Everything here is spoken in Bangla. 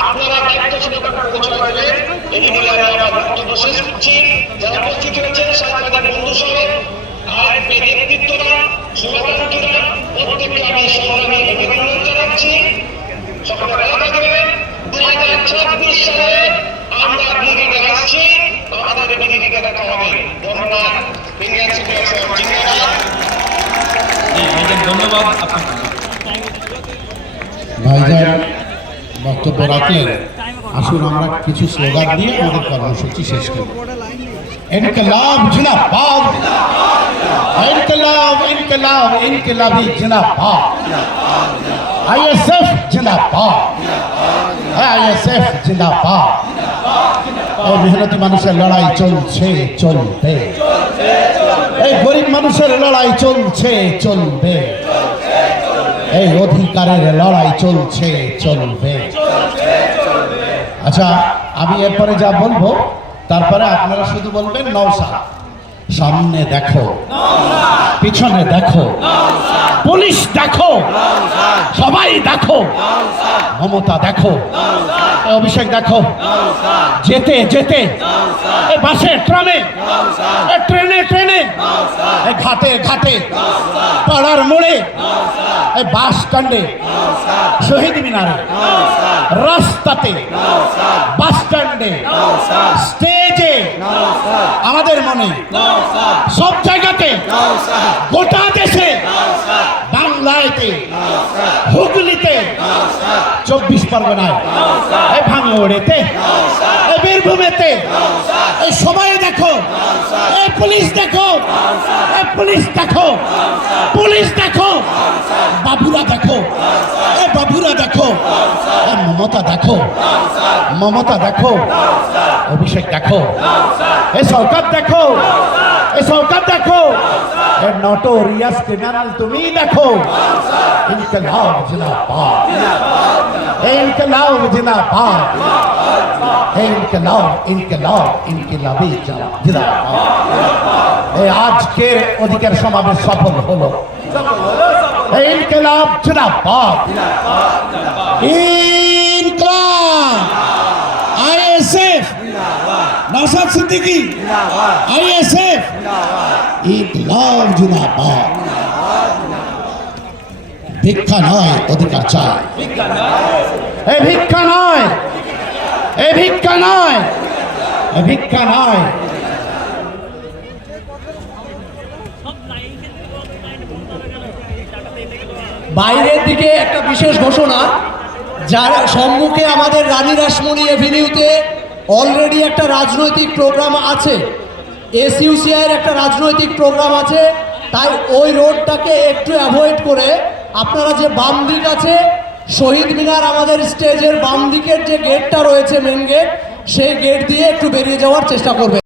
আপনারা শেষ করছি। যারা উপস্থিত হয়েছেন আর নেতৃত্বরা শুভাকাঙ্ক্ষীরা আমি জানাচ্ছি। সকলে ভালো দু হাজার ছাব্বিশ সালে আমরা দিদিকে আসছি। আমাদের দিদিকে দেখা হবে। ধন্যবাদ। ধন্যবাদ ভাইজান, বক্তব্য রাখলেন। আসুন আমরা কিছু স্লোগান দিয়ে আমাদের কর্মসূচি শেষ করি। ইনকলাব, জিন্দাবাদ। ইনকলাব ইনকলাব, ইনকলাবি, জিন্দাবাদ। আইএসএফ জিন্দাবাদ। আইএসএফ, জিন্দাবাদ। এই মেহনতি মানুষের লড়াই চলছে, চলবে। এই মানুষের লড়াই চলছে, চলবে। এই অধিকারের লড়াই চলছে, চলবে। আচ্ছা আমি এরপরে যা বলব, তারপরে আপনারা শুধু বলবেন নৌসা সামনে দেখো। পিছনে দেখো। পুলিশ দেখো। সবাই দেখো। মমতা দেখো। অভিষেক দেখো। যেতে যেতে। বাসে, ট্রামে। ট্রেনে ট্রেনে। ঘাটে ঘাটে। পাড়ার মোড়ে। বাস স্ট্যান্ডে। শহীদ মিনারে। রাস্তাতে। বাস স্ট্যান্ডে। স্টেজে আমাদের মনে। সব জায়গাতে গোটা দেশে বাংলাতে হুগলিতে চব্বিশ পরগনায় এই ভাঙড়েতে এই বীরভূমেতে এই সবাই দেখো এই পুলিশ দেখো এই পুলিশ দেখো পুলিশ দেখো বাবুরা দেখো এ বাবুরা দেখো এ মমতা দেখো। মমতা দেখো। অভিষেক দেখো। এ সরকার দেখো। এ সরকার দেখো। এ নটোরিয়াস ক্রিমিনাল তুমি দেখো। ইনকলাব জিন্দাবাদ। এ ইনকলাব জিন্দাবাদ। এ ইনকলাব ইনকলাব ইনকলাবি জিন্দাবাদ। এই আজকের অধিকার সমাবেশ সফল হলো। ইনকলাব জিন্দাবাদ। ইনকলাব সিদ্দিকী? আইএসএফ ইনকলাব জিন্দাবাদ। ভিক্ষা নয়, অধিকার চাই। এ ভিক্ষা নয়! এ ভিক্ষা নয়! এ ভিক্ষা নয়! বাইরের দিকে একটা বিশেষ ঘোষণা, যার সম্মুখে আমাদের রানী রাসমণি এভিনিউতে অলরেডি একটা রাজনৈতিক প্রোগ্রাম আছে। এসইউসিআইয়ের একটা রাজনৈতিক প্রোগ্রাম আছে। তাই ওই রোডটাকে একটু অ্যাভয়েড করে আপনারা যে বাম দিক আছে, শহীদ মিনার আমাদের স্টেজের বাম দিকের যে গেটটা রয়েছে মেন গেট সেই গেট দিয়ে একটু বেরিয়ে যাওয়ার চেষ্টা করবেন।